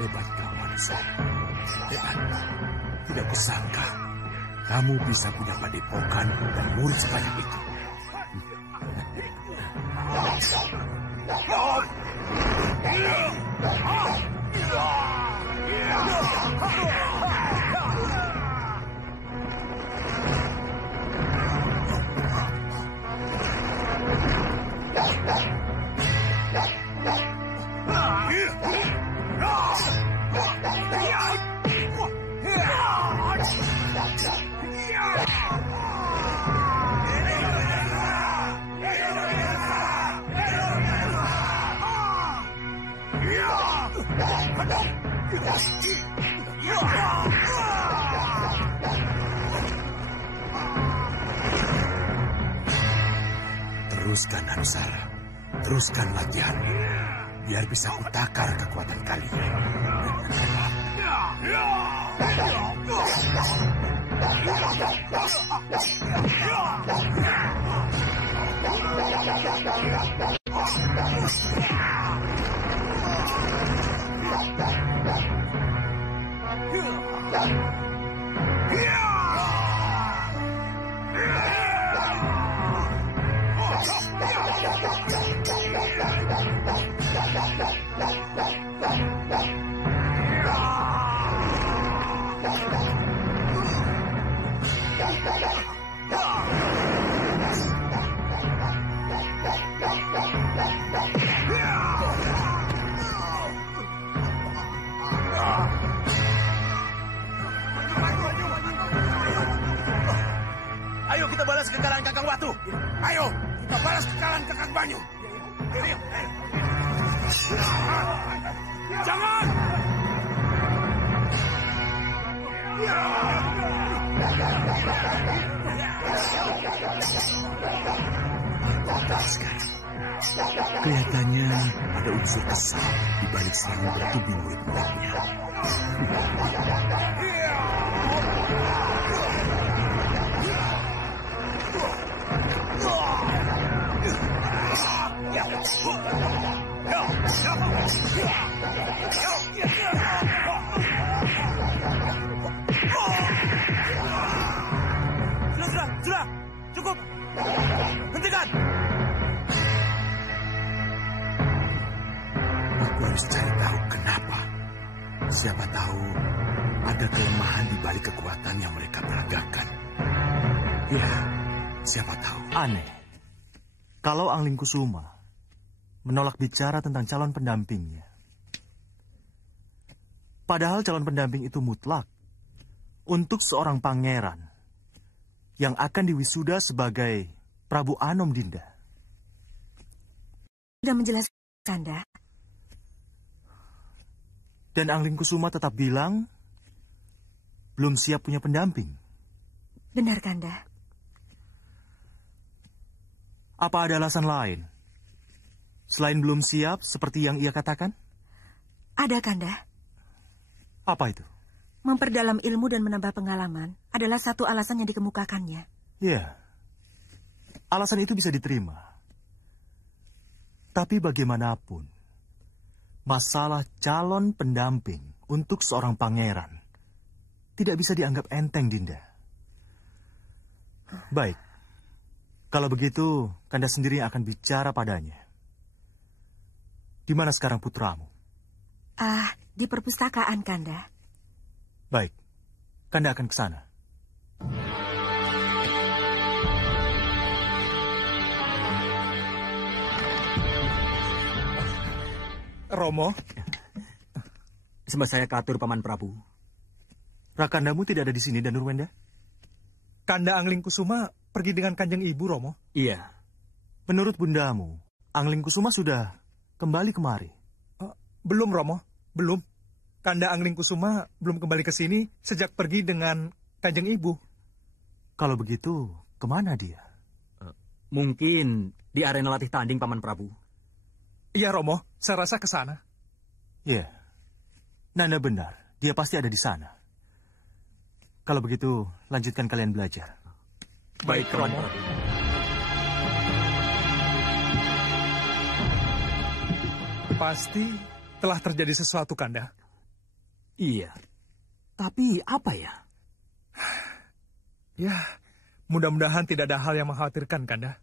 Hebat kau, manusia. Hebat. Tidak kusangka kamu bisa punya padepokan dan murid sebanyak itu. Teruskan, Anusara. Teruskan latihan. Biar bisa kutakar kekuatan kalian. Ayo kita balas kekalahan Kakang Watu. Ayo kita balas kekalahan Kakang Banyu. Jangan! Kelihatannya ada unsur kesal di balik serangan bertubi murid-muridnya. Sudah, cukup. Hentikan. Aku harus cari tahu kenapa. Siapa tahu ada kelemahan di balik kekuatan yang mereka peragakan. Ya, siapa tahu. Aneh. Kalau Angling Kusuma menolak bicara tentang calon pendampingnya. Padahal calon pendamping itu mutlak untuk seorang pangeran yang akan diwisuda sebagai Prabu Anom Dinda. sudah menjelaskan, Kanda. Dan Angling Kusuma tetap bilang belum siap punya pendamping. Benar, Kanda. Apa ada alasan lain? Selain belum siap seperti yang ia katakan? Ada, Kanda. Apa itu? Memperdalam ilmu dan menambah pengalaman adalah satu alasan yang dikemukakannya. Ya, alasan itu bisa diterima. Tapi bagaimanapun, masalah calon pendamping untuk seorang pangeran tidak bisa dianggap enteng, Dinda. Baik, kalau begitu, Kanda sendiri yang akan bicara padanya. Di mana sekarang putramu? Di perpustakaan, Kanda. Baik, Kanda akan ke sana. Romo, sembah saya katur, Paman Prabu. Rakandamu tidak ada di sini, Danurwenda? Kanda Angling Kusuma pergi dengan Kanjeng Ibu, Romo. Iya. Menurut bundamu, Angling Kusuma sudah kembali kemari? Belum, Romo. Belum. Kanda Angling Kusuma belum kembali ke sini sejak pergi dengan Kanjeng Ibu. Kalau begitu, kemana dia? Mungkin di arena latih tanding, Paman Prabu. Iya, Romo. Saya rasa ke sana. Iya. Nanda benar. Dia pasti ada di sana. Kalau begitu, lanjutkan kalian belajar. Baik, Paman Prabu. Pasti telah terjadi sesuatu, Kanda. Iya. Tapi apa ya? Ya, mudah-mudahan tidak ada hal yang mengkhawatirkan, Kanda.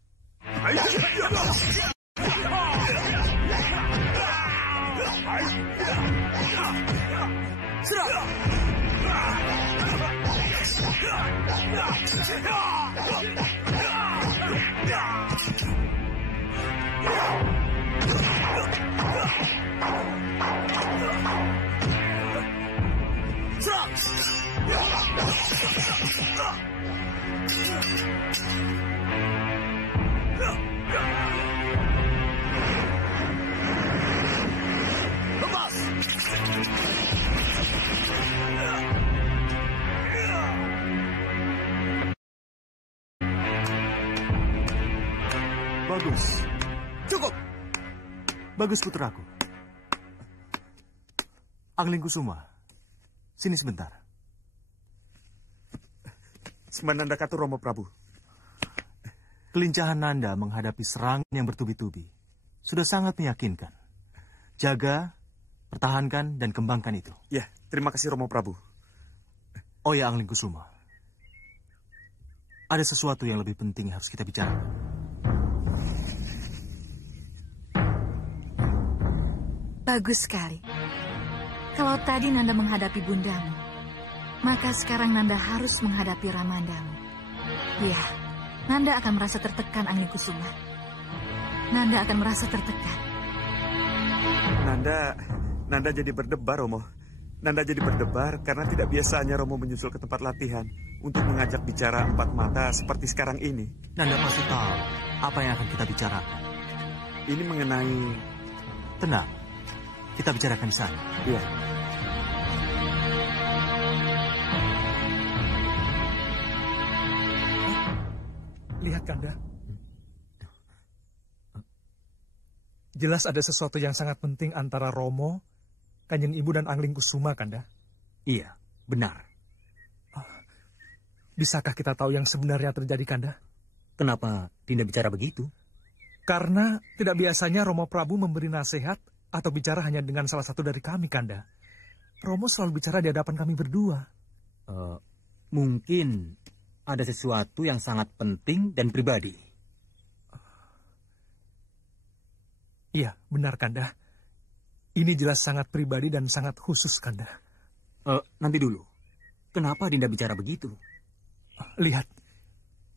Bagus. Cukup. Bagus, putraku. Angling Kusuma, sini sebentar. Semananda katur, Romo Prabu. Kelincahan Nanda menghadapi serangan yang bertubi-tubi sudah sangat meyakinkan. Jaga, pertahankan, dan kembangkan itu. Ya, terima kasih, Romo Prabu. Oh ya, Angling Kusuma. Ada sesuatu yang lebih penting yang harus kita bicarakan. Bagus sekali. Kalau tadi Nanda menghadapi bundamu, maka sekarang Nanda harus menghadapi Ramandamu. Ya, Nanda akan merasa tertekan, Angling Kusuma. Nanda akan merasa tertekan. Nanda jadi berdebar, Romo. Nanda jadi berdebar karena tidak biasanya Romo menyusul ke tempat latihan untuk mengajak bicara empat mata seperti sekarang ini. Nanda pasti tahu apa yang akan kita bicarakan. Ini mengenai... Tenang, kita bicarakan di sana. Iya. Lihat, Kanda. Jelas ada sesuatu yang sangat penting antara Romo, Kanjeng Ibu, dan Angling Kusuma, Kanda. Iya, benar. Bisakah kita tahu yang sebenarnya terjadi, Kanda? Kenapa Dinda bicara begitu? Karena tidak biasanya Romo Prabu memberi nasihat atau bicara hanya dengan salah satu dari kami, Kanda. Romo selalu bicara di hadapan kami berdua. Mungkin ada sesuatu yang sangat penting dan pribadi. Iya, benar, Kanda. Ini jelas sangat pribadi dan sangat khusus, Kanda. Nanti dulu. Kenapa Dinda bicara begitu? Lihat,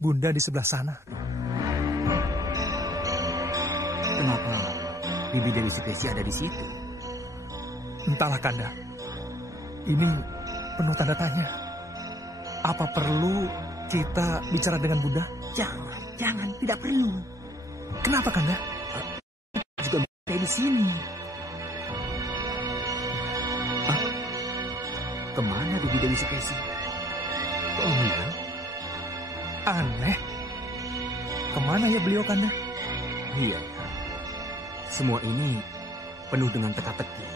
Bunda di sebelah sana. Kenapa Bibi Dewi Sukesi ada di situ? Entahlah, Kanda. Ini penuh tanda tanya. Apa perlu kita bicara dengan Bunda? Jangan, tidak perlu. Kenapa, Kanda? Juga Kayak di sini. Kemana Bibi Dewi Sukesi? Oh iya? Aneh. Kemana ya beliau, Kanda? Iya. Semua ini penuh dengan teka-teki.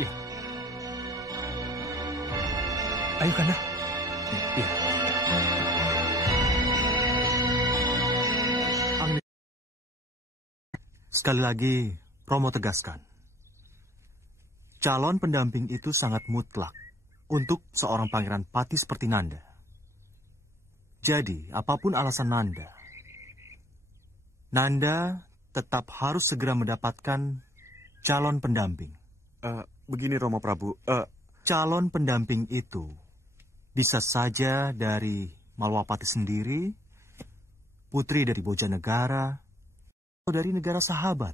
Iya. Ayo, Kanda. Iya. Sekali lagi, Romo tegaskan. Calon pendamping itu sangat mutlak untuk seorang pangeran pati seperti Nanda. Jadi, apapun alasan Nanda tetap harus segera mendapatkan calon pendamping. Begini Romo Prabu, Calon pendamping itu bisa saja dari Malwapati sendiri, putri dari Bojanegara, atau dari negara sahabat.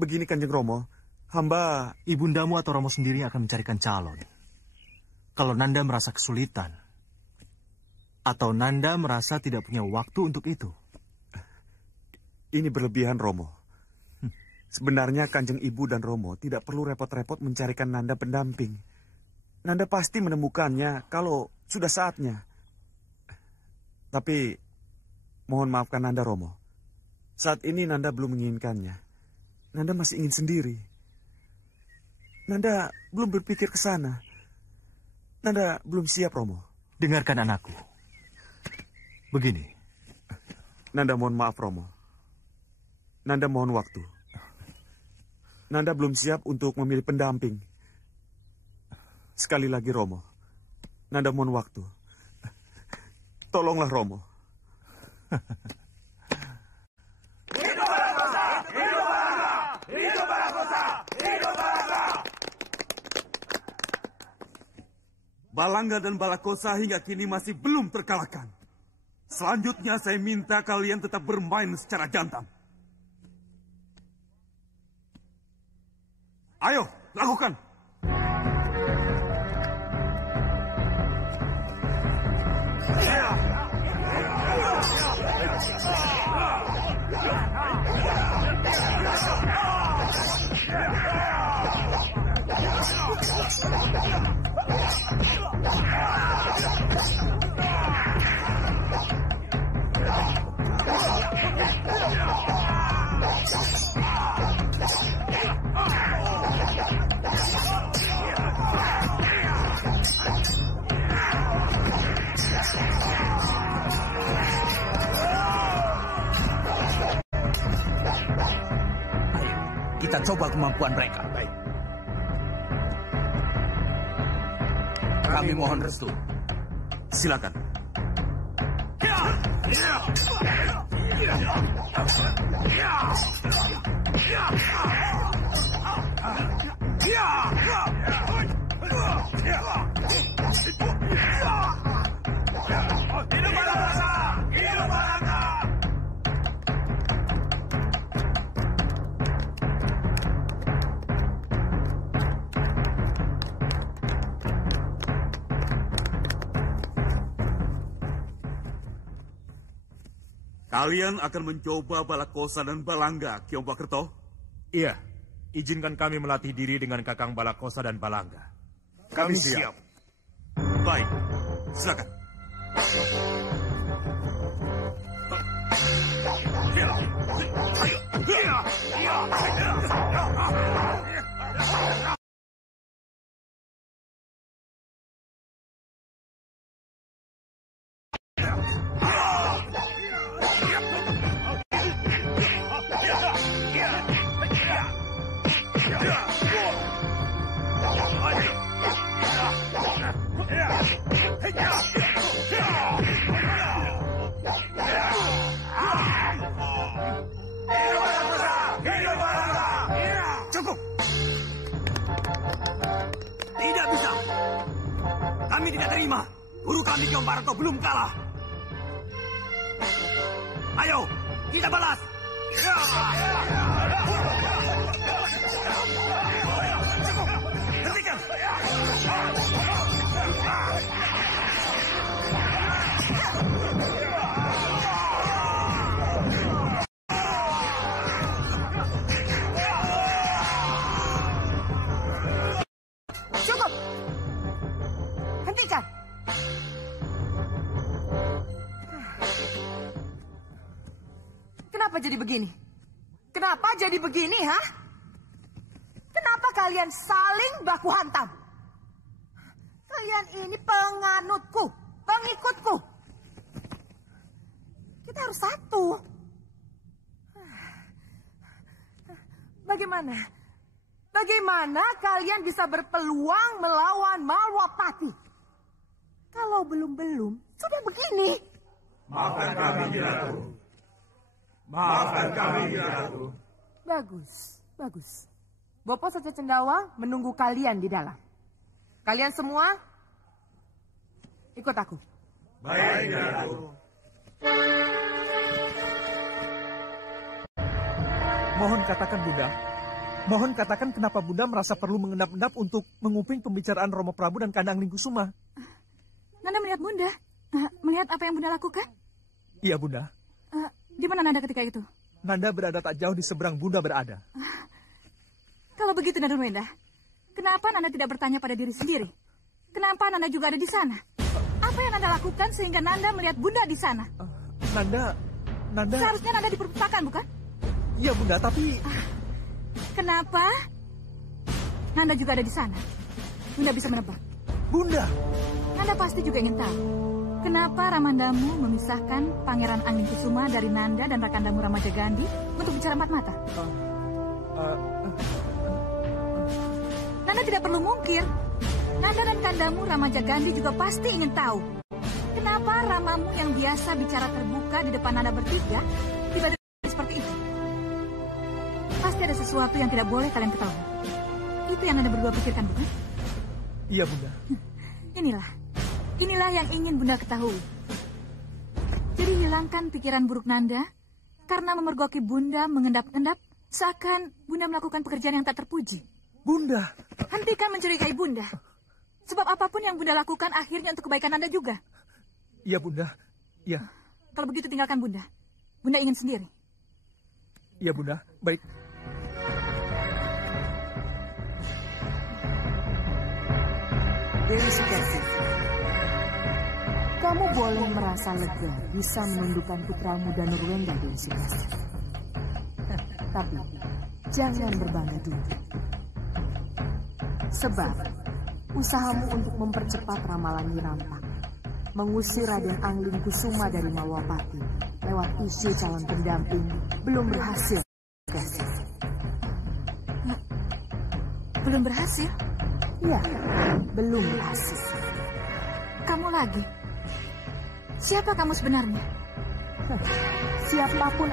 begini Kanjeng Romo, hamba... Ibundamu atau Romo sendiri akan mencarikan calon. Kalau Nanda merasa kesulitan, atau Nanda merasa tidak punya waktu untuk itu. Ini berlebihan, Romo. Sebenarnya Kanjeng Ibu dan Romo tidak perlu repot-repot mencarikan Nanda pendamping. Nanda pasti menemukannya kalau sudah saatnya. Tapi, mohon maafkan Nanda, Romo. Saat ini Nanda belum menginginkannya. Nanda masih ingin sendiri. Nanda belum berpikir ke sana. Nanda belum siap, Romo. Dengarkan anakku. Begini. Nanda mohon maaf, Romo. Nanda mohon waktu. Nanda belum siap untuk memilih pendamping. Sekali lagi, Romo. Nanda mohon waktu. Tolonglah, Romo. Hidup Balakosa! Hidup Balanga! Hidup Balakosa! Hidup Balanga! Balanga dan Balakosa hingga kini masih belum terkalahkan. Selanjutnya saya minta kalian tetap bermain secara jantan. Ayo, lakukan. Kita coba kemampuan mereka. Baik. Kami mohon restu. Silakan. Hidup Balakosa! Hidup Balanga! Kalian akan mencoba Balakosa dan Balanga, Kyong Bakerto? Iya, izinkan kami melatih diri dengan Kakang Balakosa dan Balanga. Kami siap. Baik, silakan. Cukup! Tidak bisa! Kami tidak terima. Guru kami Kyong Barato belum kalah. Ayo, kita balas! Hentikan! jadi begini? Kenapa jadi begini, ha? Kenapa kalian saling baku hantam? Kalian ini penganutku, pengikutku. Kita harus satu. Bagaimana? Bagaimana kalian bisa berpeluang melawan Malwapati? Kalau belum-belum, sudah begini. Maafkan kami, Ratu. Maafkan kami, Ratu. Bagus, bagus. Bopo Saca Cendawa menunggu kalian di dalam. Kalian semua, ikut aku. Baik, Ratu. Mohon katakan, Bunda. Mohon katakan kenapa Bunda merasa perlu mengendap-endap untuk menguping pembicaraan Romo Prabu dan Kanda Anglingkusuma. Nanda melihat Bunda. Melihat apa yang Bunda lakukan? Iya, Bunda. Di mana Nanda ketika itu? Nanda berada tak jauh di seberang Bunda berada. Kalau begitu, Nanda Wenda, kenapa Nanda tidak bertanya pada diri sendiri? Kenapa Nanda juga ada di sana? Apa yang Nanda lakukan sehingga Nanda melihat Bunda di sana? Nanda... Seharusnya Nanda di perpustakaan, bukan? Iya, Bunda, tapi... Kenapa Nanda juga ada di sana? Bunda bisa menebak. Bunda! Nanda pasti juga ingin tahu. Kenapa Ramandamu memisahkan Pangeran Anglingkusuma dari Nanda dan Rakandamu Ramaja Gandhi untuk bicara empat mata? Nanda tidak perlu mungkir. Nanda dan Kandamu Ramaja Gandhi juga pasti ingin tahu. Kenapa Ramamu yang biasa bicara terbuka di depan Nanda bertiga tiba-tiba seperti itu? Pasti ada sesuatu yang tidak boleh kalian ketahui. Itu yang Nanda berdua pikirkan, bukan? Iya, Bunda. Inilah yang ingin Bunda ketahui. Jadi hilangkan pikiran buruk Nanda karena memergoki Bunda mengendap-endap seakan Bunda melakukan pekerjaan yang tak terpuji. Bunda! Hentikan mencurigai Bunda. Sebab apapun yang Bunda lakukan akhirnya untuk kebaikan Nanda juga. Iya, Bunda. Iya. Kalau begitu tinggalkan Bunda. Bunda ingin sendiri. Iya, Bunda. Baik. Dewi Sukesi, kamu boleh merasa lega bisa menundukkan putramu Danurwenda, Dewi Sukesi. Tapi jangan berbangga dulu. Sebab usahamu untuk mempercepat ramalan Nyirampak, mengusir Raden Anglingkusuma dari Malwapati lewat isu calon pendamping belum berhasil. Belum berhasil? Ya, belum berhasil. Kamu lagi? Siapa kamu sebenarnya? Siapapun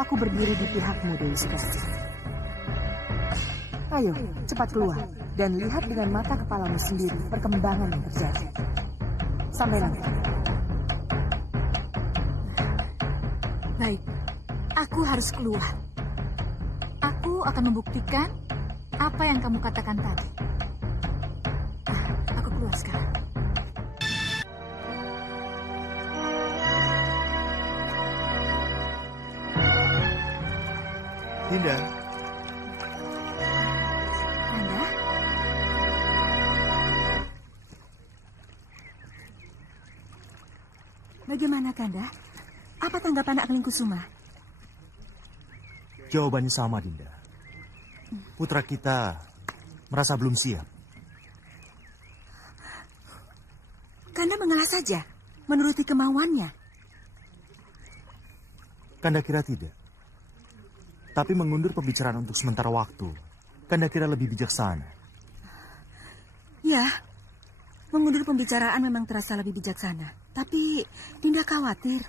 aku berdiri di pihakmu, Dewi Sukesi. Ayo, cepat keluar dan lihat dengan mata kepalamu sendiri perkembangan yang terjadi. Sampai nanti. Baik, aku harus keluar. Aku akan membuktikan apa yang kamu katakan tadi. Aku keluar sekarang. Dinda. Nanda? Bagaimana, Kanda? Apa tanggapan Anglingkusuma? Jawabannya sama, Dinda. Putra kita merasa belum siap. Kanda mengalah saja, menuruti kemauannya. Kanda kira tidak. Tapi mengundur pembicaraan untuk sementara waktu, Kanda kira lebih bijaksana. Ya, mengundur pembicaraan memang terasa lebih bijaksana. Tapi Dinda khawatir.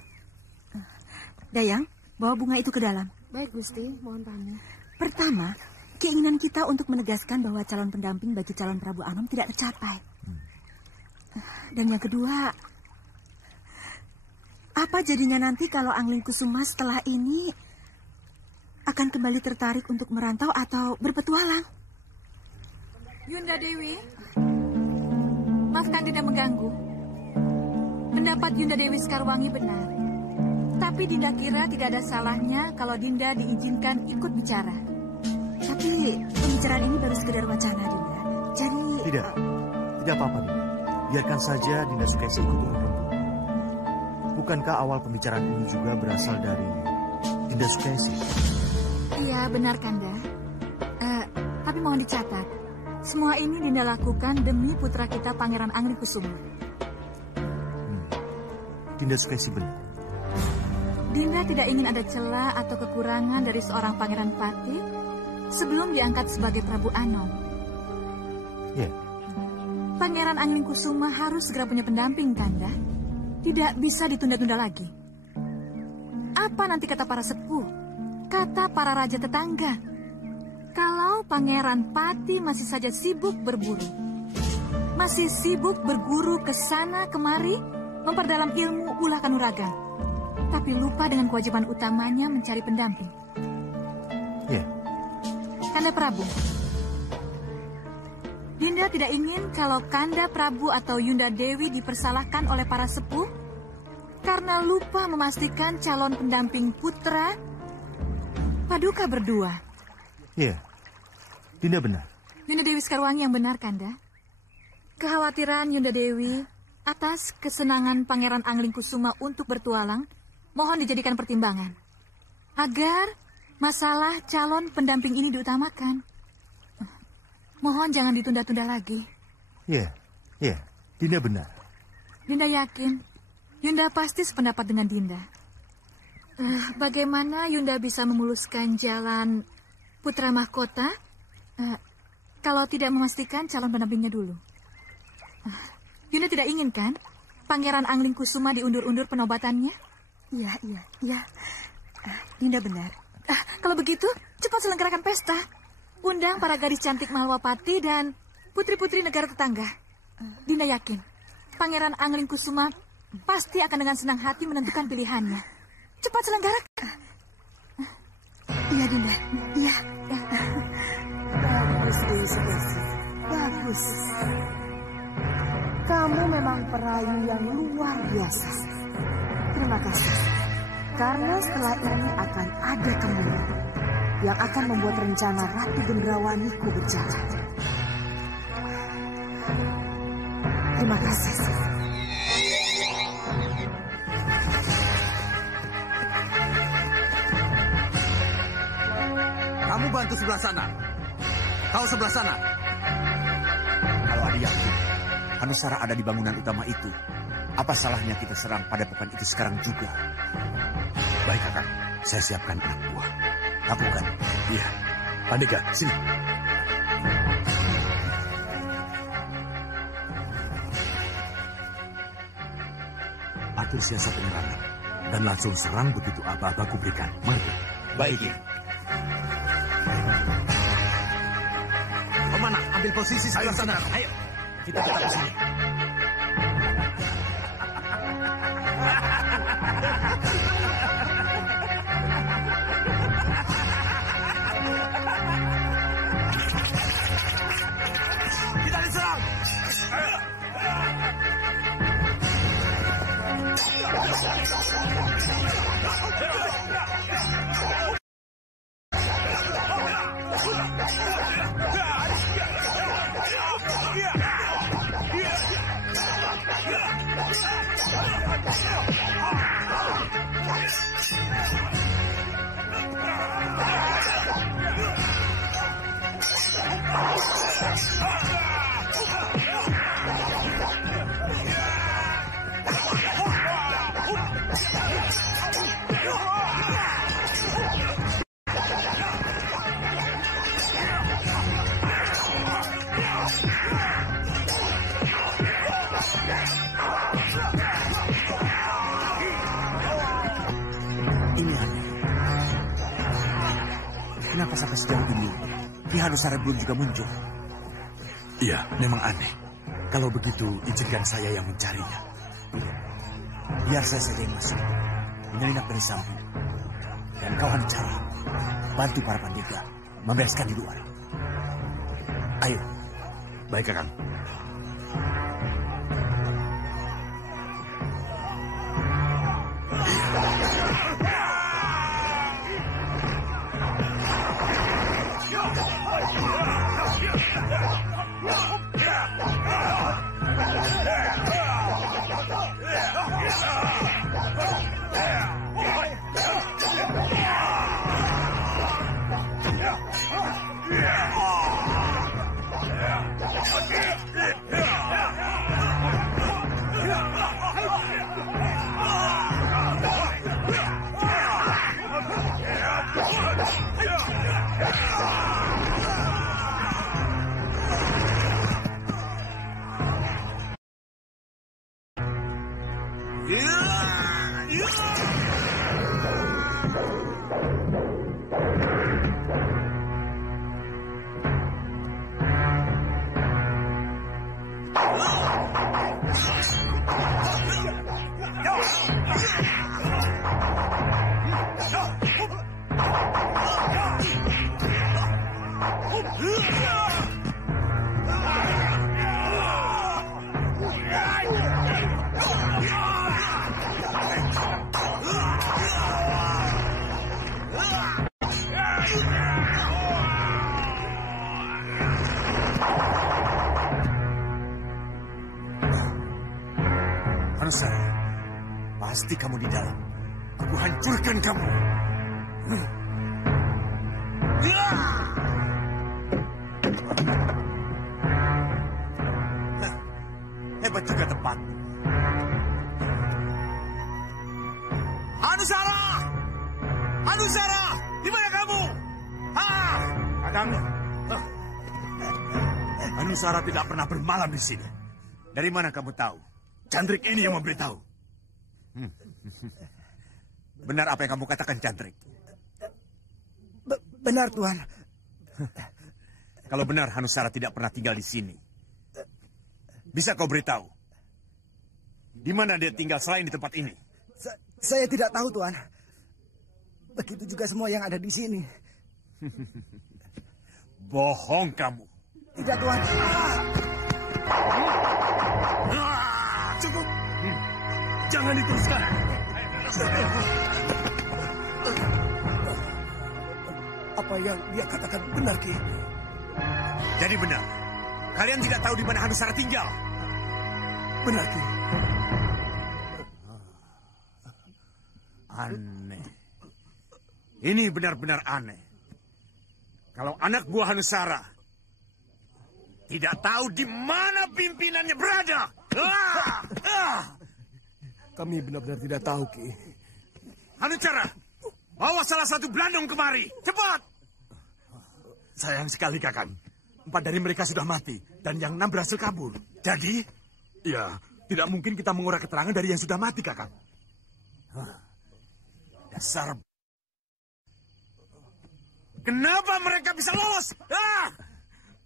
Dayang, bawa bunga itu ke dalam. Baik, Gusti, mohon pamit. Pertama, keinginan kita untuk menegaskan bahwa calon pendamping bagi calon Prabu Anom tidak tercapai. Dan yang kedua, apa jadinya nanti kalau Anglingkusuma setelah ini akan kembali tertarik untuk merantau atau berpetualang? Yunda Dewi, maafkan Dinda mengganggu. Pendapat Yunda Dewi Sekarwangi benar. Tapi Dinda kira tidak ada salahnya kalau Dinda diizinkan ikut bicara. Tapi pembicaraan ini baru sekedar wacana, Dinda. Jadi... Tidak apa-apa, Dinda. Biarkan saja Dinda Sukesi ikut urut. Bukankah awal pembicaraan ini juga berasal dari Dinda Sukesi. Iya, benar Kanda. Tapi mohon dicatat, semua ini Dinda lakukan demi putra kita Pangeran Anglingkusuma. Dinda Sukesi benar. Dinda tidak ingin ada celah atau kekurangan dari seorang Pangeran Pati sebelum diangkat sebagai Prabu Anom. Ya. Pangeran Anglingkusuma harus segera punya pendamping, Kanda. Tidak bisa ditunda-tunda lagi. Apa nanti kata para sepuh? Kata para raja tetangga? Kalau Pangeran Pati masih saja sibuk berburu, masih sibuk berguru ke sana kemari, memperdalam ilmu ulah kanuragan, tapi lupa dengan kewajiban utamanya mencari pendamping. Ya. Kanda Prabu, Dinda tidak ingin kalau Kanda Prabu atau Yunda Dewi dipersalahkan oleh para sepuh karena lupa memastikan calon pendamping putra Paduka berdua. Ya, Dinda benar. Yunda Dewi Sekarwangi yang benar, Kanda. Kekhawatiran Yunda Dewi atas kesenangan Pangeran Anglingkusuma untuk bertualang mohon dijadikan pertimbangan agar masalah calon pendamping ini diutamakan. Mohon jangan ditunda-tunda lagi. Ya, Dinda benar. Dinda yakin Yunda pasti sependapat dengan Dinda. Bagaimana Yunda bisa memuluskan jalan putra mahkota kalau tidak memastikan calon pendampingnya dulu? Yunda tidak ingin kan Pangeran Anglingkusuma diundur-undur penobatannya? Iya. Dinda benar. Kalau begitu, cepat selenggarakan pesta. Undang para gadis cantik Malwapati dan putri-putri negara tetangga. Dinda yakin Pangeran Anglingkusuma pasti akan dengan senang hati menentukan pilihannya. Cepat selenggarakan. Iya, Dinda. Iya. Bagus, Dewi Sukesi. Bagus. Kamu memang perayu yang luar biasa. Terima kasih. Karena setelah ini akan ada kemuliaan yang akan membuat rencana Ratu Gendrawaniku berjalan. Terima kasih. Kamu bantu sebelah sana. Kau sebelah sana. Kalau ada yakin Hanusara ada di bangunan utama itu, apa salahnya kita serang pada papan itu sekarang juga? Baik, Kakang. Saya siapkan anak buah. Lakukan. Iya. Pandega, sini. Atur siasat penyerangan. Dan langsung serang begitu aba-aba ku berikan. Mengerti? Baik. Kemana? Ambil posisi sebelah sana. Ayo. Kita tetap ke sini. Kita diserang. Ini aneh. Kenapa sampai sejauh ini Ki Hanusara belum juga muncul? Iya, memang aneh. Kalau begitu, izinkan saya yang mencarinya. Biar saya saja yang masuk, menyelinap dari samping. Dan kau Hanusara, bantu para pandega membereskan di luar. Ayo. Baik, Kakang. Hanusara, pasti kamu di dalam. Aku hancurkan kamu. Nah, hebat juga tempat. Hanusara! Hanusara! Di mana kamu? Kadang, Hanusara tidak pernah bermalam di sini. Dari mana kamu tahu? Cantrik ini yang memberitahu. Benar apa yang kamu katakan, Cantrik? Benar, Tuan. Kalau benar Hanusara tidak pernah tinggal di sini, bisa kau beritahu di mana dia tinggal selain di tempat ini? Saya tidak tahu, Tuan. Begitu juga semua yang ada di sini. Bohong kamu. Tidak, Tuan. Cukup. Jangan diteruskan. Apa yang dia katakan benar, Ki? Jadi benar. Kalian tidak tahu di mana Hanusara tinggal. Benar, Ki. Aneh. Ini benar-benar aneh. Kalau anak buah Hanusara tidak tahu di mana pimpinannya berada. Kami benar-benar tidak tahu, Ki. Hanusara, bawa salah satu Blandong kemari. Cepat! Sayang sekali, Kakang. 4 dari mereka sudah mati, dan yang 6 berhasil kabur. Jadi? Ya, tidak mungkin kita mengurai keterangan dari yang sudah mati, Kakang. Dasar... Kenapa mereka bisa lolos?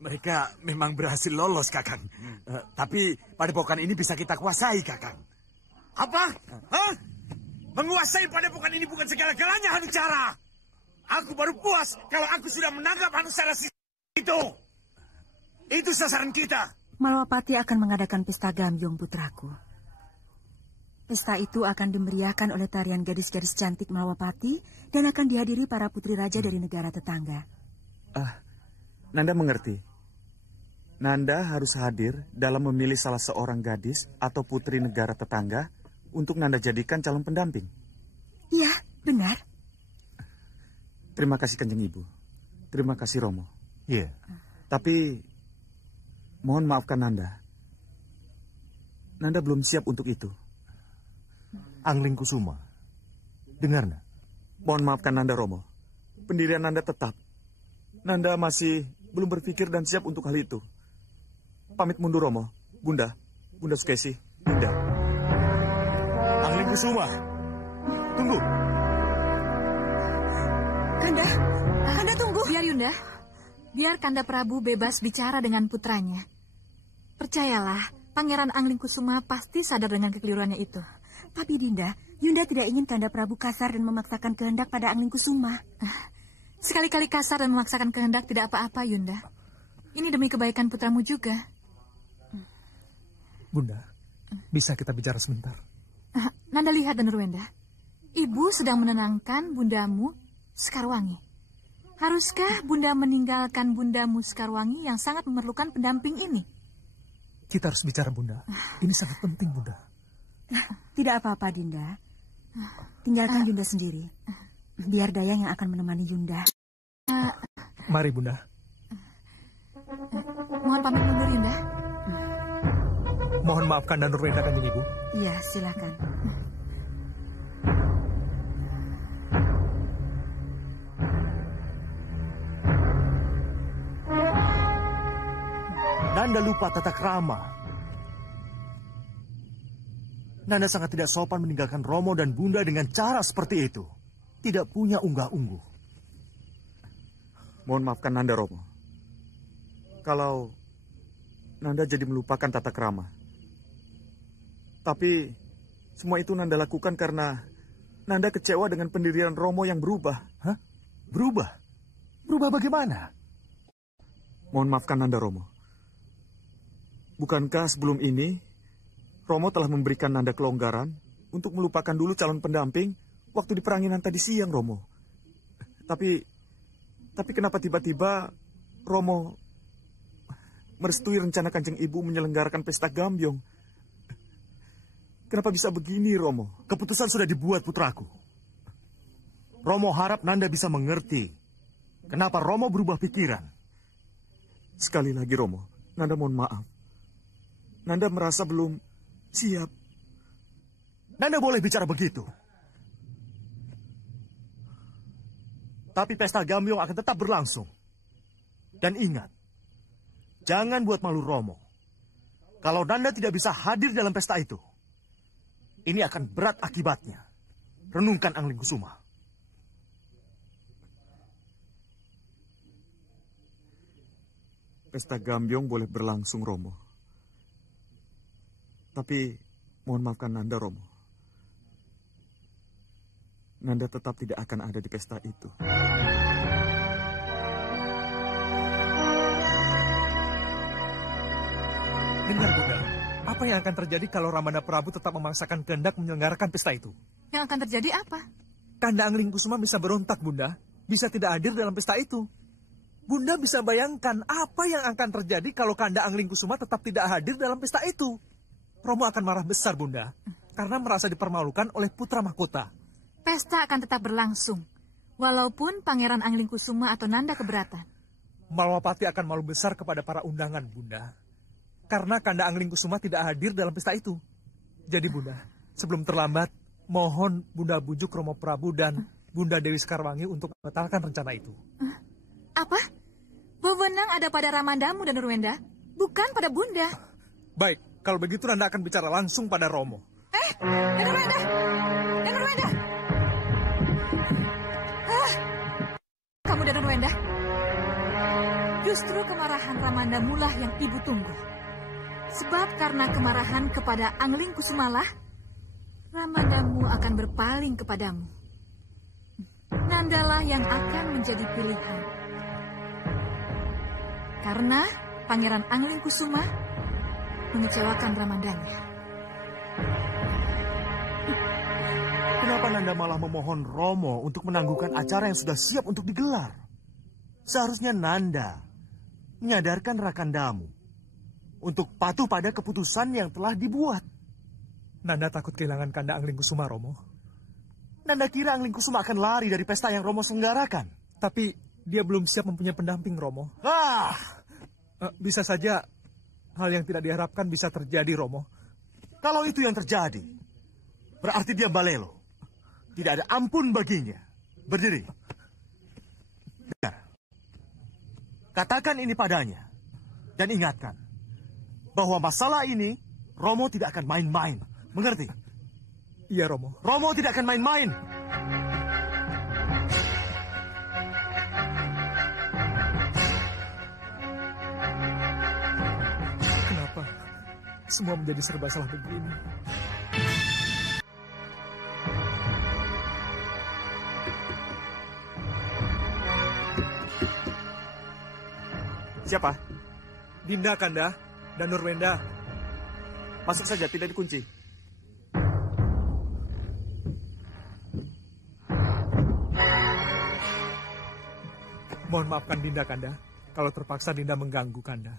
Mereka memang berhasil lolos, Kakang. Tapi padepokan ini bisa kita kuasai, Kakang. Apa? Hah? Menguasai padepokan ini bukan segala-galanya, Hanusara. Aku baru puas kalau aku sudah menangkap Hanusara itu. Itu sasaran kita. Malwapati akan mengadakan pesta gambyong, putraku. Pesta itu akan dimeriahkan oleh tarian gadis-gadis cantik Malwapati dan akan dihadiri para putri raja dari negara tetangga. Nanda mengerti. Nanda harus hadir dalam memilih salah seorang gadis atau putri negara tetangga untuk Nanda jadikan calon pendamping. Iya, benar. Terima kasih Kanjeng Ibu. Terima kasih Romo. Iya. Tapi mohon maafkan Nanda. Nanda belum siap untuk itu. Angling Kusuma. Dengar, nak? Mohon maafkan Nanda, Romo. Pendirian Nanda tetap. Nanda masih belum berpikir dan siap untuk hal itu. Pamit mundur, Romo. Bunda Sukesi, Dinda. Angling Kusuma. Tunggu. Kanda tunggu. Biar Yunda. Biar Kanda Prabu bebas bicara dengan putranya. Percayalah, Pangeran Angling Kusuma pasti sadar dengan kekeliruannya itu. Tapi Dinda, Yunda tidak ingin Kanda Prabu kasar dan memaksakan kehendak pada Angling Kusuma. Sekali-kali kasar dan memaksakan kehendak tidak apa-apa, Yunda. Ini demi kebaikan putramu juga. Bunda, bisa kita bicara sebentar? Nanda lihat dan Ruwenda. Ibu sedang menenangkan bundamu Sekarwangi. Haruskah Bunda meninggalkan bundamu Sekarwangi yang sangat memerlukan pendamping ini? Kita harus bicara, Bunda. Ini sangat penting, Bunda. Tidak apa-apa, Dinda. Tinggalkan Yunda sendiri. Biar Dayang yang akan menemani Yunda. Mari, Bunda. Mohon pamit mundur, Yunda. Mohon maafkan dan Nurwenda, Kanjeng Ibu. Iya, silakan. Nanda lupa tata krama. Nanda sangat tidak sopan meninggalkan Romo dan Bunda dengan cara seperti itu. Tidak punya unggah-ungguh. Mohon maafkan Nanda, Romo. Kalau Nanda jadi melupakan tata krama. Tapi semua itu Nanda lakukan karena Nanda kecewa dengan pendirian Romo yang berubah. Hah? Berubah? Berubah bagaimana? Mohon maafkan Nanda Romo. Bukankah sebelum ini Romo telah memberikan Nanda kelonggaran untuk melupakan dulu calon pendamping waktu di peranginan tadi siang, Romo? Tapi kenapa tiba-tiba Romo merestui rencana Kanjeng Ibu menyelenggarakan pesta Gambyong? Kenapa bisa begini, Romo? Keputusan sudah dibuat, putraku. Romo harap Nanda bisa mengerti kenapa Romo berubah pikiran. Sekali lagi, Romo, Nanda mohon maaf. Nanda merasa belum siap. Nanda boleh bicara begitu. Tapi pesta Gambyong akan tetap berlangsung. Dan ingat, jangan buat malu Romo. Kalau Nanda tidak bisa hadir dalam pesta itu, ini akan berat akibatnya. Renungkan Anglingkusuma. Pesta Gambyong boleh berlangsung, Romo. Tapi mohon maafkan Nanda, Romo. Nanda tetap tidak akan ada di pesta itu. Dengar, Bunda. Apa yang akan terjadi kalau Ramanda Prabu tetap memaksakan kehendak menyelenggarakan pesta itu? Yang akan terjadi apa? Kanda Anglingkusuma bisa berontak, Bunda. Bisa tidak hadir dalam pesta itu. Bunda bisa bayangkan apa yang akan terjadi kalau Kanda Anglingkusuma tetap tidak hadir dalam pesta itu. Romo akan marah besar, Bunda. Karena merasa dipermalukan oleh putra mahkota. Pesta akan tetap berlangsung. Walaupun Pangeran Anglingkusuma atau Nanda keberatan. Malwapati akan malu besar kepada para undangan, Bunda. Karena Kanda Anglingkusuma tidak hadir dalam pesta itu. Jadi, Bunda, sebelum terlambat, mohon Bunda bujuk Romo Prabu dan Bunda Dewi Sekarwangi untuk membatalkan rencana itu. Apa? Wewenang ada pada Ramandamu dan Nurwenda, bukan pada Bunda. Baik, kalau begitu Nanda akan bicara langsung pada Romo. Dan Nurwenda! Dan Nurwenda! Kamu dan Nurwenda? Justru kemarahan Ramandamulah yang ibu tunggu. Sebab karena kemarahan kepada Anglingkusumalah, Ramandamu akan berpaling kepadamu. Nandalah yang akan menjadi pilihan. Karena Pangeran Anglingkusuma mengecewakan Ramandanya. Kenapa Nanda malah memohon Romo untuk menangguhkan acara yang sudah siap untuk digelar? Seharusnya Nanda menyadarkan Rakandamu untuk patuh pada keputusan yang telah dibuat. Nanda takut kehilangan Kanda Anglingkusuma, Romo. Nanda kira Anglingkusuma akan lari dari pesta yang Romo selenggarakan. Tapi dia belum siap mempunyai pendamping, Romo. Bisa saja hal yang tidak diharapkan bisa terjadi, Romo. Kalau itu yang terjadi, berarti dia balelo. Tidak ada ampun baginya. Berdiri. Dengar. Katakan ini padanya. Dan ingatkan bahwa masalah ini Romo tidak akan main-main. Mengerti? Iya, Romo. Romo tidak akan main-main. Kenapa semua menjadi serba salah begini? Siapa? Dinda, Kanda, dan Nurwenda. Masuk saja, tidak dikunci. Mohon maafkan Dinda, Kanda, kalau terpaksa Dinda mengganggu Kanda.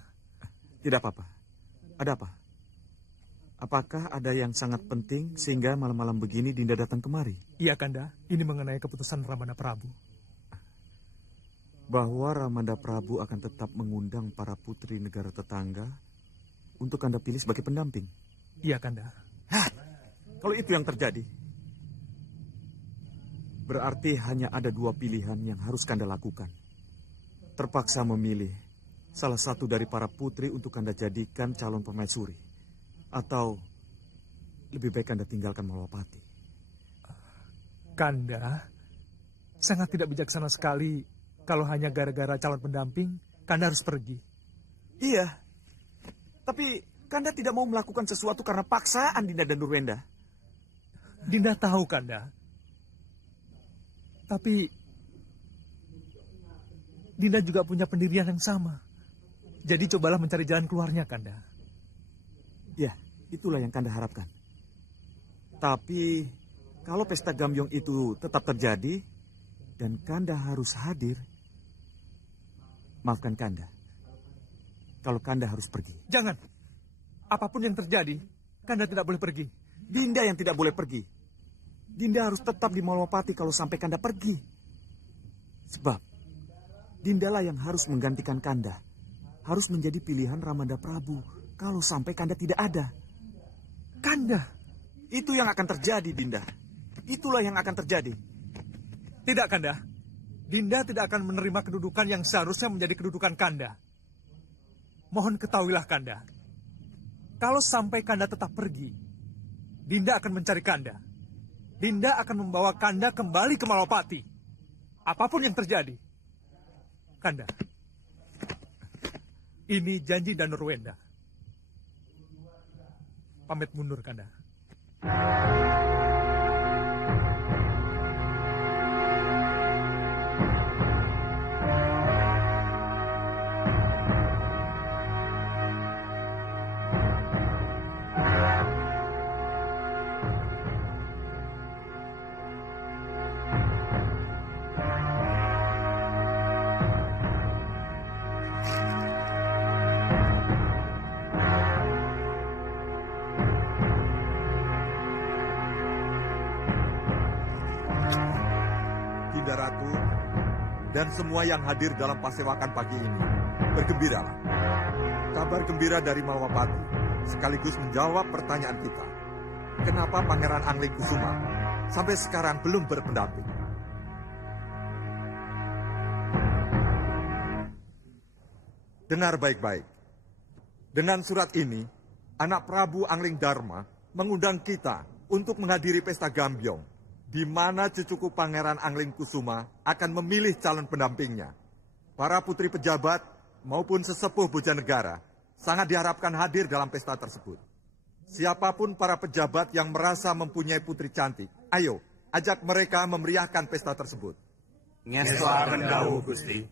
Tidak apa-apa. Ada apa? Apakah ada yang sangat penting sehingga malam-malam begini Dinda datang kemari? Iya, Kanda. Ini mengenai keputusan Ramanda Prabu. Bahwa Ramanda Prabu akan tetap mengundang para putri negara tetangga untuk Kanda pilih sebagai pendamping. Iya, Kanda. Kalau itu yang terjadi, berarti hanya ada dua pilihan yang harus Kanda lakukan. Terpaksa memilih salah satu dari para putri untuk Kanda jadikan calon permaisuri. Atau lebih baik Kanda tinggalkan Malwapati. Kanda, sangat tidak bijaksana sekali kalau hanya gara-gara calon pendamping, Kanda harus pergi. Iya, tapi Kanda tidak mau melakukan sesuatu karena paksaan Dinda dan Nurwenda. Dinda tahu, Kanda. Tapi Dinda juga punya pendirian yang sama. Jadi cobalah mencari jalan keluarnya, Kanda. Ya, itulah yang Kanda harapkan. Tapi kalau pesta Gambyong itu tetap terjadi dan Kanda harus hadir, maafkan Kanda. Kalau Kanda harus pergi. Jangan. Apapun yang terjadi, Kanda tidak boleh pergi. Dinda yang tidak boleh pergi. Dinda harus tetap di Malwapati kalau sampai Kanda pergi. Sebab Dindalah yang harus menggantikan Kanda. Harus menjadi pilihan Ramanda Prabu kalau sampai Kanda tidak ada. Kanda? Itu yang akan terjadi, Dinda. Itulah yang akan terjadi. Tidak, Kanda. Dinda tidak akan menerima kedudukan yang seharusnya menjadi kedudukan Kanda. Mohon ketahuilah, Kanda. Kalau sampai Kanda tetap pergi, Dinda akan mencari Kanda. Dinda akan membawa Kanda kembali ke Malwapati. Apapun yang terjadi. Kanda. Ini janji Danurwenda. Pamit mundur, Kanda. Ratu, dan semua yang hadir dalam pasewakan pagi ini, bergembiralah. Kabar gembira dari Malwapati sekaligus menjawab pertanyaan kita. Kenapa Pangeran Anglingkusuma sampai sekarang belum berpendamping? Dengar baik-baik. Dengan surat ini, anak Prabu Angling Dharma mengundang kita untuk menghadiri pesta Gambyong, di mana cucuku Pangeran Anglingkusuma akan memilih calon pendampingnya. Para putri pejabat maupun sesepuh Bojanegara sangat diharapkan hadir dalam pesta tersebut. Siapapun para pejabat yang merasa mempunyai putri cantik, ayo, ajak mereka memeriahkan pesta tersebut. Ngeslaken dawuh, Gusti.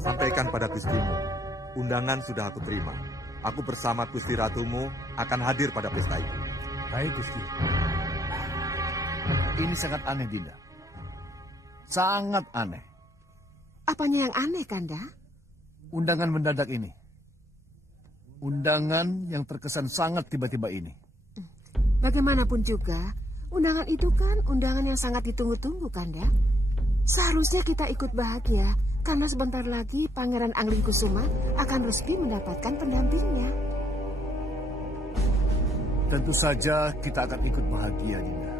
Sampaikan pada Gustimu, undangan sudah aku terima. Aku bersama Gusti Ratumu akan hadir pada pesta itu. Baik, Gusti. Ini sangat aneh, Dinda. Sangat aneh. Apanya yang aneh, Kanda? Undangan mendadak ini. Undangan yang terkesan sangat tiba-tiba ini. Bagaimanapun juga, undangan itu kan undangan yang sangat ditunggu-tunggu, Kanda. Seharusnya kita ikut bahagia, karena sebentar lagi Pangeran Anglingkusuma akan resmi mendapatkan pendampingnya. Tentu saja kita akan ikut bahagia, Dinda.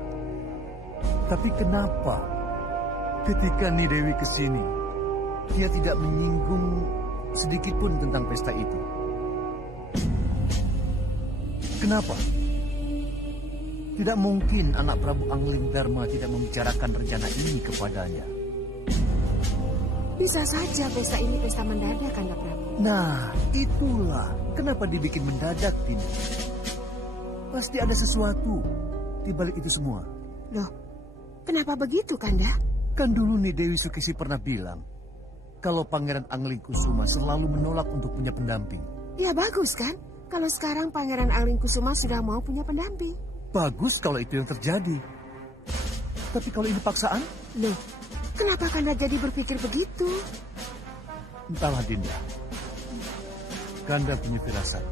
Tapi kenapa ketika Nidewi kesini, dia tidak menyinggung sedikit pun tentang pesta itu? Kenapa? Tidak mungkin anak Prabu Angling Dharma tidak membicarakan rencana ini kepadanya. Bisa saja pesta ini pesta mendadak, Kanda Prabu. Nah, itulah kenapa dibikin mendadak, Dinda. Pasti ada sesuatu di balik itu semua. Loh, kenapa begitu, Kanda? Kan dulu nih Dewi Sukesi pernah bilang kalau Pangeran Anglingkusuma selalu menolak untuk punya pendamping. Ya bagus kan, kalau sekarang Pangeran Anglingkusuma sudah mau punya pendamping. Bagus kalau itu yang terjadi. Tapi kalau ini paksaan? Loh, kenapa Kanda jadi berpikir begitu? Entahlah, Dinda. Kanda punya firasat.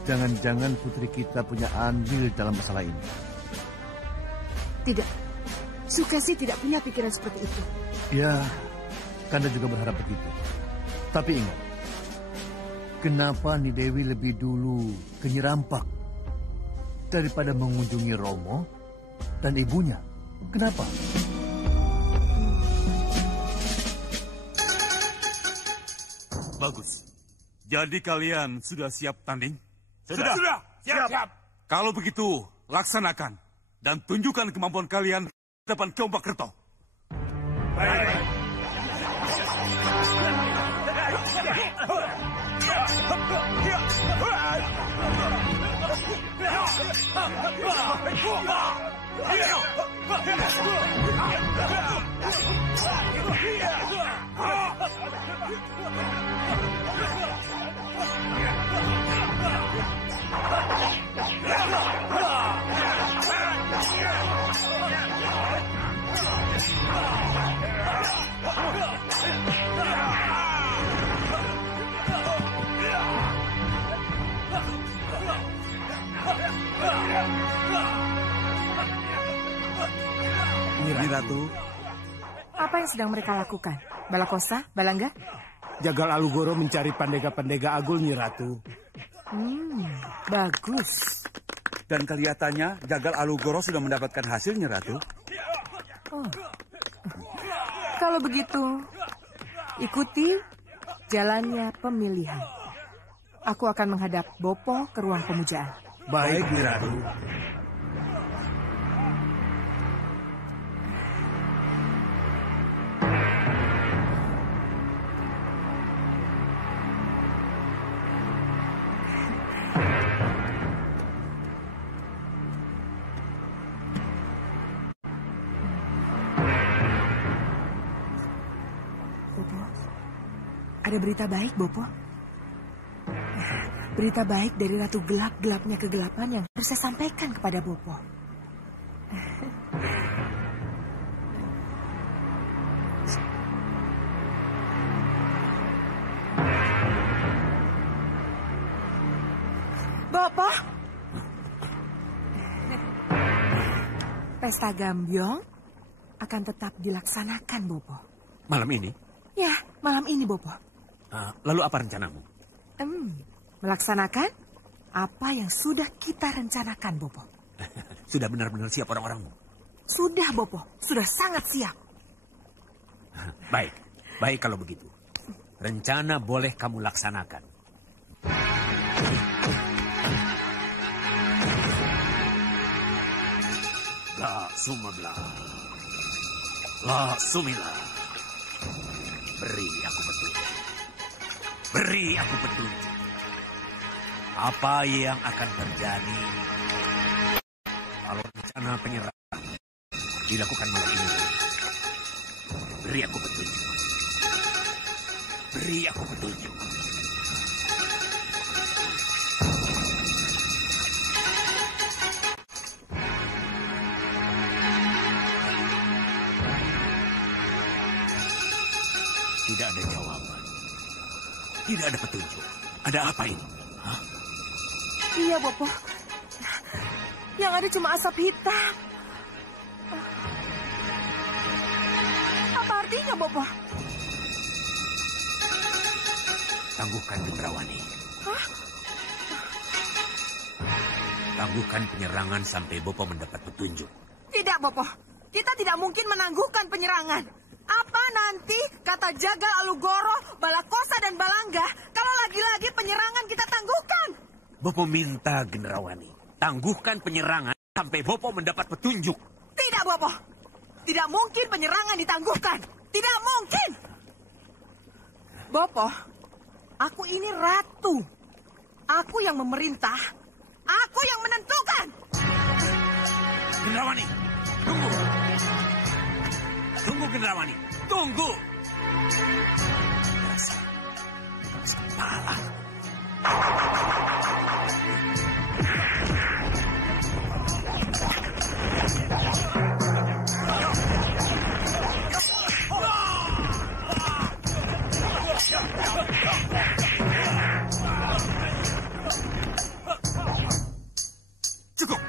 Jangan-jangan putri kita punya andil dalam masalah ini. Tidak. Sukesi tidak punya pikiran seperti itu. Ya, Kanda juga berharap begitu. Tapi ingat, kenapa Nidewi lebih dulu ke Nyerampak daripada mengunjungi Romo dan ibunya? Kenapa? Bagus. Jadi kalian sudah siap tanding? Sudah. Siap. Kalau begitu, laksanakan. Dan tunjukkan kemampuan kalian di depan Keombak Kerto. Baik. Ratu. Apa yang sedang mereka lakukan? Balakosa, Balangga? Jagal Alugoro mencari pendega-pendega agul, Nyi Ratu. Bagus. Dan kelihatannya Jagal Alugoro sudah mendapatkan hasilnya, Ratu. Oh. Kalau begitu, ikuti jalannya pemilihan. Aku akan menghadap Bopo ke ruang pemujaan. Baik, Nyi Ratu. Ada berita baik, Bopo. Berita baik dari Ratu Gelap-gelapnya kegelapan yang harus saya sampaikan kepada Bopo. Bopo? Pesta Gambyong akan tetap dilaksanakan, Bopo. Malam ini? Ya, malam ini, Bopo. Lalu apa rencanamu? Melaksanakan apa yang sudah kita rencanakan, Bopo. Sudah benar-benar siap orang-orangmu? Sudah, Bopo. Sudah sangat siap. Baik, baik kalau begitu. Rencana boleh kamu laksanakan. La Sumabla, La Sumila. Beri aku petunjuk. Beri aku petunjuk. Apa yang akan terjadi kalau rencana penyerangan dilakukan malam ini? Beri aku petunjuk. Beri aku petunjuk. Tidak ada jawaban. Tidak ada petunjuk. Ada apa ini? Hah? Iya, Bopo. Yang ada cuma asap hitam. Apa artinya, Bopo? Tangguhkan Gendrawani. Hah? Tangguhkan penyerangan sampai Bopo mendapat petunjuk. Tidak, Bopo. Kita tidak mungkin menangguhkan penyerangan. Apa nanti kata Jagal Alugoro, Balakosa dan Balangga kalau lagi-lagi penyerangan kita tangguhkan? Bopo minta Gendrawani, tangguhkan penyerangan sampai Bopo mendapat petunjuk. Tidak, Bopo. Tidak mungkin penyerangan ditangguhkan. Tidak mungkin. Bopo, aku ini ratu. Aku yang memerintah. Aku yang menentukan. Gendrawani, tunggu. Tunggu, Gendrawani. Tunggu. Kepala. Cukup.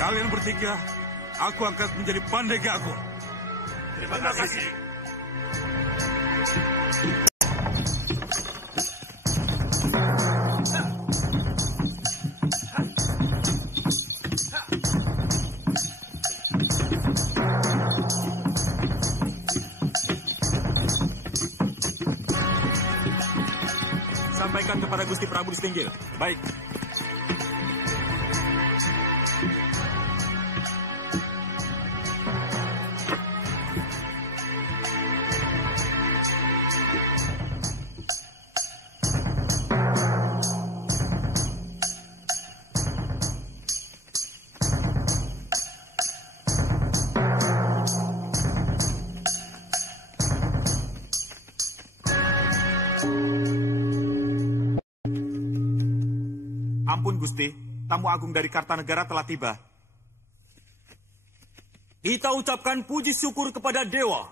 Kalian bertiga, aku angkat menjadi pandega aku. Terima kasih. Sampaikan kepada Gusti Prabu Distinggil. Baik. Ampun Gusti, tamu agung dari Kartanegara telah tiba. Kita ucapkan puji syukur kepada Dewa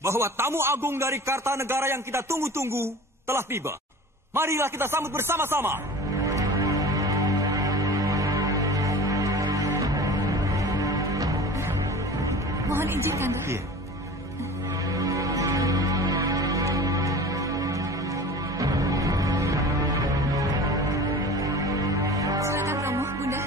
bahwa tamu agung dari Kartanegara yang kita tunggu-tunggu telah tiba. Marilah kita sambut bersama-sama. izin, Kanda. Iya. Silakan Romo, Bunda.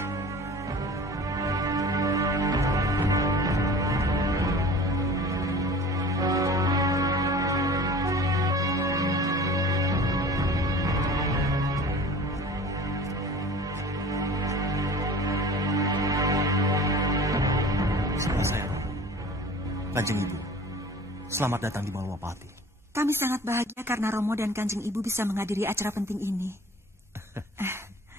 Sama saya, Kanjeng Ibu. Selamat datang di Malwapati. Kami sangat bahagia karena Romo dan Kanjeng Ibu bisa menghadiri acara penting ini.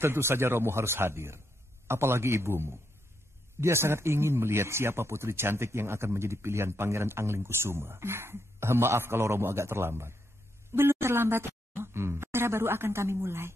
Tentu saja Romo harus hadir. Apalagi ibumu. Dia sangat ingin melihat siapa putri cantik yang akan menjadi pilihan Pangeran Anglingkusuma. Maaf kalau Romo agak terlambat. Belum terlambat, Romo. Acara baru akan kami mulai.